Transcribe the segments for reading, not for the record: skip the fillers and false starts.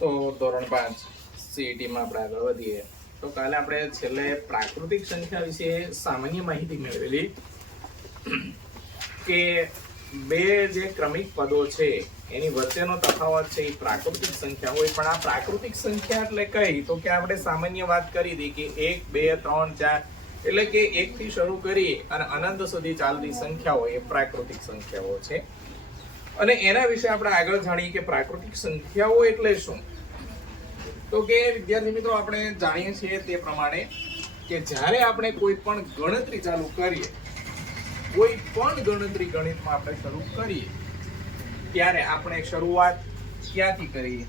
તો ધોરણ 5 સીઈટી માં આપણે આગળ વધીએ. તો કાલે આપણે છેલ્લે પ્રાકૃતિક સંખ્યા વિશે સામાન્ય માહિતી મેળવેલી કે બે જે ક્રમિક પદો છે એની વચ્ચેનો તફાવત છે એ પ્રાકૃતિક સંખ્યા હોય. પણ આ પ્રાકૃતિક સંખ્યા એટલે કઈ? તો કે આપણે સામાન્ય વાત કરી હતી કે 1 2 3 4 એટલે કે 1 થી શરૂ કરી અને અનંત સુધી ચાલતી સંખ્યાઓ એ પ્રાકૃતિક સંખ્યાઓ છે. અને એના વિશે આપણે આગળ જાણીએ કે પ્રાકૃતિક સંખ્યાઓ એટલે શું. તો કે વિદ્યાર્થી મિત્રો, આપણે જાણીએ છીએ તે પ્રમાણે કે જ્યારે આપણે કોઈ પણ ગણતરી ચાલુ કરીએ, કોઈ પણ ગણતરી ગણિતમાં આપણે શરૂ કરીએ, ત્યારે આપણે શરૂઆત ક્યાંથી કરીએ?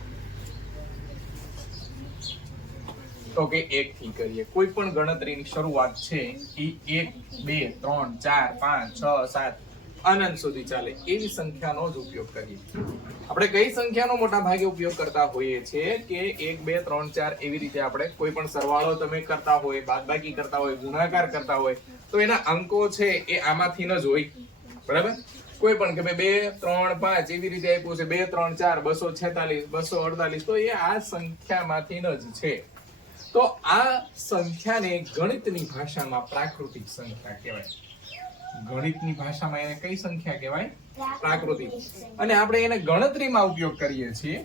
તો કે 1 થી કરીએ. કોઈ પણ ગણતરીની શરૂઆત છે એ 1 2 3 4 5 6 7 અનંત સુધી ચાલે એવી સંખ્યાનો જ ઉપયોગ કરીએ. આપણે કઈ સંખ્યાનો મોટા ભાગે ઉપયોગ કરતા હોઈએ છીએ કે 1 2 3 4 એવી રીતે આપણે કોઈ પણ સરવાળો તમે કરતા હોય, બાદબાકી કરતા હોય, ગુણાકાર કરતા હોય તો એના અંકો છે એ આમાંથી ન જ હોય. બરાબર? કોઈ પણ કે 2 3 5 એવી રીતે આપ્યું છે 2 3 4 246 248 તો એ આ સંખ્યામાંથી જ છે. તો આ સંખ્યાને ગણિતની ભાષામાં પ્રાકૃતિક સંખ્યા કહેવાય. ગણિતની ભાષામાં એને કઈ સંખ્યા કહેવાય? પ્રાકૃતિક. અને આપણે એને ગણતરીમાં ઉપયોગ કરીએ છીએ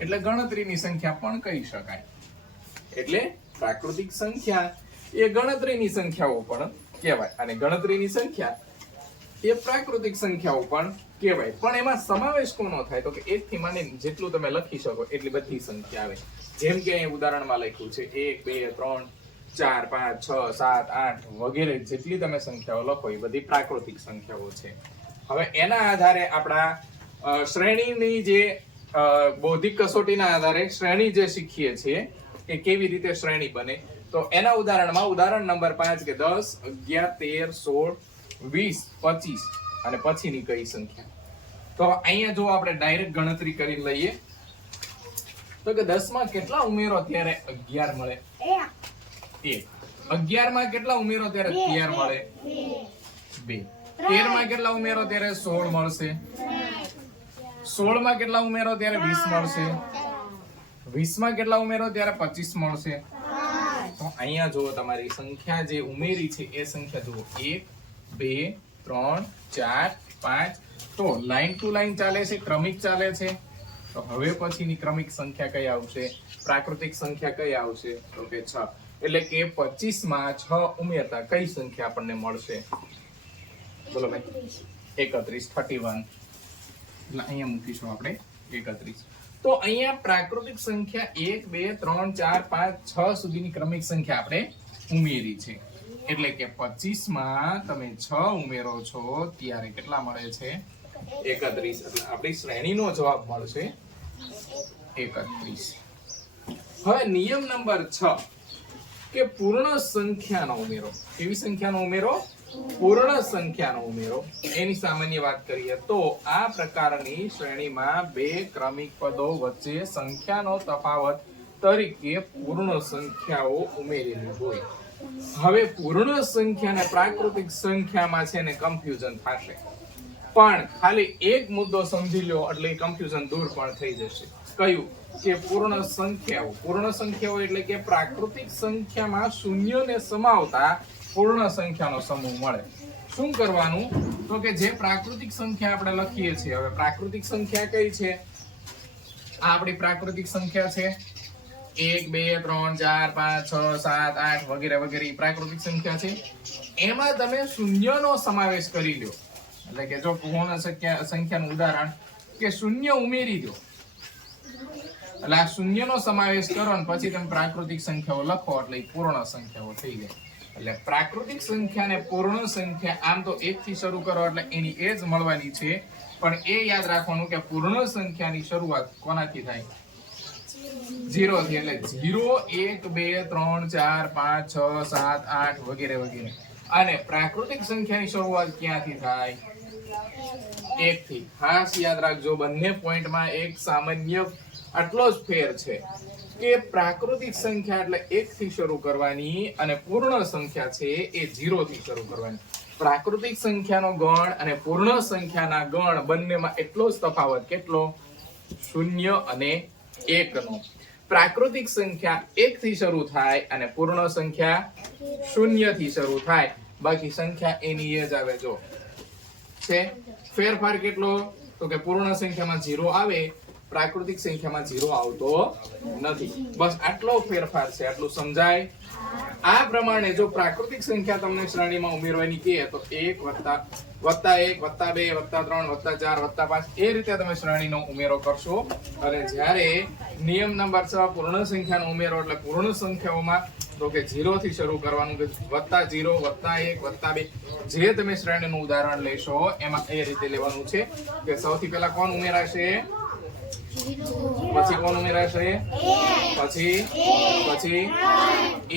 એટલે ગણતરીની સંખ્યા પણ કહી શકાય. એટલે પ્રાકૃતિક સંખ્યા એ ગણતરીની સંખ્યાઓ પણ કહેવાય અને ગણતરીની સંખ્યા એ પ્રાકૃતિક સંખ્યાઓ પણ કહેવાય. પણ એમાં સમાવેશ કોનો થાય? તો કે 1 થી માંડીને જેટલું તમે લખી શકો એટલી બધી સંખ્યા આવે. જેમ કે અહીં ઉદાહરણમાં લખ્યું છે 1 2 3 4 5 6 7 8 વગેરે જેટલી તમે સંખ્યાઓ લખો એ બધી પ્રાકૃતિક સંખ્યાઓ છે. હવે એના આધારે આપણા શ્રેણીની જે બૌદ્ધિક કસોટીના આધારે શ્રેણી જે શીખીએ છીએ કે કેવી રીતે શ્રેણી બને, તો એના ઉદાહરણમાં ઉદાહરણ નંબર 5 કે 10 11 13 16 20 25 અને પછીની કઈ સંખ્યા. તો અહીંયા જો આપણે ડાયરેક્ટ ગણતરી કરી લઈએ તો કે 10 માં કેટલા ઉમેરો ત્યારે 11 મળે? 1. 11 માં કેટલા ઉમેરો ત્યારે 13 મળે? 2. 13 માં કેટલા ઉમેરો ત્યારે 16 મળશે? 16 માં કેટલા ઉમેરો ત્યારે 20 મળશે? 20 માં કેટલા ઉમેરો ત્યારે 25 મળશે? તો અહીંયા જુઓ, તમારી સંખ્યા જે ઉમેરી છે એ સંખ્યા જુઓ 1 2 3 4 5. તો લાઈન ટુ લાઈન ચાલે છે, ક્રમિક ચાલે છે. તો હવે પછીની ક્રમિક સંખ્યા કઈ આવશે? પ્રાકૃતિક સંખ્યા કઈ આવશે? તો કે 6. એટલે કે 25 માં 6 ઉમેરતા કઈ સંખ્યા આપણને મળશે? બોલો ભાઈ. 31 31. એટલે અહીંયા મૂકીશું આપણે 31. તો અહીંયા પ્રાકૃતિક સંખ્યા 1 2 3 4 5 6 સુધીની ક્રમિક સંખ્યા આપણે ઉમેરી છે. એટલે કે 25 માં તમે 6 ઉમેરો છો ત્યારે કેટલા મળે છે? 31. એટલે આપણી શ્રેણીનો જવાબ મળશે 31. હવે નિયમ નંબર 6 કે પૂર્ણ સંખ્યાનો ઉમેરો. કેવી સંખ્યાનો ઉમેરો? પૂર્ણ સંખ્યાનો ઉમેરો. એની સામાન્ય વાત કરીએ તો આ પ્રકારની શ્રેણીમાં બે ક્રમિક પદો વચ્ચે સંખ્યાનો તફાવત તરીકે પૂર્ણ સંખ્યાઓ ઉમેરેલી હોય. હવે પૂર્ણ સંખ્યા અને પ્રાકૃતિક સંખ્યામાં છે ને કન્ફ્યુઝન થશે, પણ ખાલી એક મુદ્દો સમજી લો એટલે કન્ફ્યુઝન દૂર પણ થઈ જશે. કયું? કે પૂર્ણ સંખ્યાઓ. પૂર્ણ સંખ્યાઓ એટલે કે પ્રાકૃતિક સંખ્યામાં શૂન્યને સમાવતા પૂર્ણ સંખ્યાનો સમૂહ મળે. શું કરવાનું? તો કે જે પ્રાકૃતિક સંખ્યા આપણે લખીએ છીએ, હવે પ્રાકૃતિક સંખ્યા કઈ છે? આ આપણી પ્રાકૃતિક સંખ્યા છે 1 2 3 4 5 6 7 8 વગેરે વગેરે પ્રાકૃતિક સંખ્યા છે. એમાં તમે શૂન્યનો સમાવેશ કરી લો. એટલે કે જો પૂર્ણ સંખ્યાનું ઉદાહરણ કે શૂન્ય ઉમેરી દો, એટલે આ શૂન્યનો સમાવેશ કરો ને પછી તમે પ્રાકૃતિક સંખ્યાઓ લખો એટલે પૂર્ણ સંખ્યાઓ થઈ જાય. એટલે પ્રાકૃતિક સંખ્યા ને પૂર્ણ સંખ્યા આમ તો 1 થી શરૂ કરો એટલે એની એ જ મળવાની છે, પણ એ યાદ રાખવાનું કે પૂર્ણ સંખ્યાની શરૂઆત કોનાથી થાય? 0 થી. એટલે 0 1 2 3 4 5 6 7 8 વગેરે વગેરે. અને પ્રાકૃતિક સંખ્યાની શરૂઆત ક્યાંથી થાય? 1 થી. ખાસ યાદ રાખજો, બંને પોઈન્ટમાં એક સામાન્ય આટલો જ ફેર છે કે પ્રાકૃતિક સંખ્યા એટલે 1 થી શરૂ કરવાની અને પૂર્ણ સંખ્યા છે એ 0 થી શરૂ કરવાની. પ્રાકૃતિક સંખ્યાનો ગણ અને પૂર્ણ સંખ્યાના ગણ બંનેમાં એટલો જ તફાવત. કેટલો? શૂન્ય અને 1 નો. પ્રાકૃતિક સંખ્યા 1 થી શરૂ થાય અને પૂર્ણ સંખ્યા 0 થી શરૂ થાય. બાકી સંખ્યા એની એ જ આવે. જો છે ફેરફાર કેટલો, તો કે પૂર્ણ સંખ્યામાં 0 આવે, પ્રાકૃતિક સંખ્યામાં 0 આવતો નથી. બસ આટલો ફેરફાર છે. આટલું સમજાય? આ પ્રમાણે જો પ્રાકૃતિક સંખ્યા તમને શ્રેણીમાં ઉમેરવાની કહે તો 1 વત્તા 1 વત્તા 2 વત્તા 3 વત્તા 4 વત્તા 5 એ રીતે તમે શ્રેણીનો ઉમેરો કરશો. અને જ્યારે નિયમ નંબર 6 પૂર્ણ સંખ્યાનો ઉમેરો એટલે પૂર્ણ સંખ્યાઓમાં તો કે 0 થી શરૂ કરવાનું, કે વત્તા 0 વત્તા 1 વત્તા 2 જે તમે શ્રેણીનું ઉદાહરણ લેશો એમાં એ રીતે લેવાનું છે કે સૌથી પહેલા કોણ ઉમેરાશે, પછી કોણ ઉમેરાશે, પછી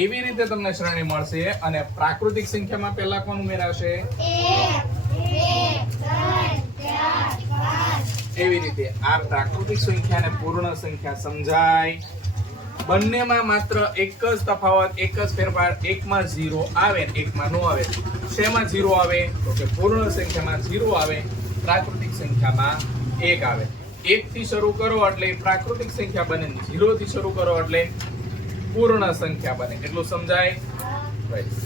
એવી રીતે તમને શ્રેણી મળશે. અને પ્રાકૃતિક સંખ્યામાં પહેલા કોણ ઉમેરાશે, એવી રીતે. આ પ્રાકૃતિક સંખ્યા અને પૂર્ણ સંખ્યા સમજાય? બંનેમાં માત્ર એક જ તફાવત, એક જ ફેરફાર, એકમાં 0 આવે, એકમાં નો આવે. શેમાં 0 આવે, તો કે પૂર્ણ સંખ્યામાં 0 આવે, પ્રાકૃતિક સંખ્યામાં 1 આવે. 1 થી શરૂ કરો એટલે પ્રાકૃતિક સંખ્યા બને, 0 થી શરૂ કરો એટલે પૂર્ણ સંખ્યા બને. એટલું સમજાય? રાઈટ.